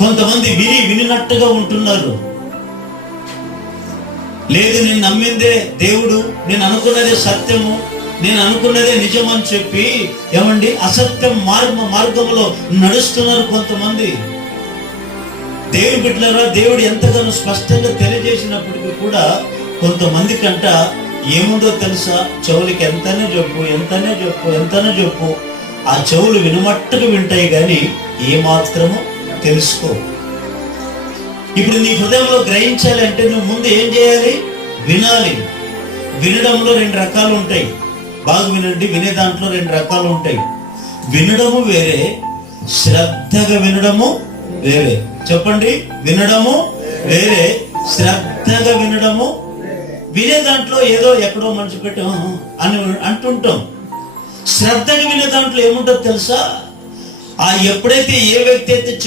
కొంతమంది వినినట్టుగా ఉంటున్నారు. లేదు, నేను నమ్మిందే దేవుడు, నేను అనుకున్నదే సత్యము, నేను అనుకున్నదే నిజం అని చెప్పి ఏమండి అసత్యం మార్గంలో నడుస్తున్నారు కొంతమంది. దేవుడి బిడ్డలారా, దేవుడు ఎంతగానో స్పష్టంగా తెలియజేసినప్పటికీ కూడా కొంతమంది కంట ఏముందో తెలుసా? చెవులకి ఎంతనే చెప్పు, ఆ చెవులు వినమట్టుగా వింటాయి కానీ ఏమాత్రము తెలుసుకో. ఇప్పుడు నీ హృదయంలో గ్రహించాలి అంటే నువ్వు ముందు ఏం చేయాలి? వినాలి. వినడంలో 2 రకాలు ఉంటాయి. బాగా వినండి, వినే దాంట్లో 2 రకాలు ఉంటాయి. వినడము వేరే, శ్రద్ధగా వినడము వేరే. చెప్పండి, వినడము వేరే, శ్రద్ధగా వినడము. వినే దాంట్లో ఏదో ఎక్కడో మనసు పెట్టి అని అంటుంటాం. శ్రద్ధగా వినే దాంట్లో ఏముంటుందో తెలుసా? ఎప్పుడైతే ఏ వ్యక్తి అయితే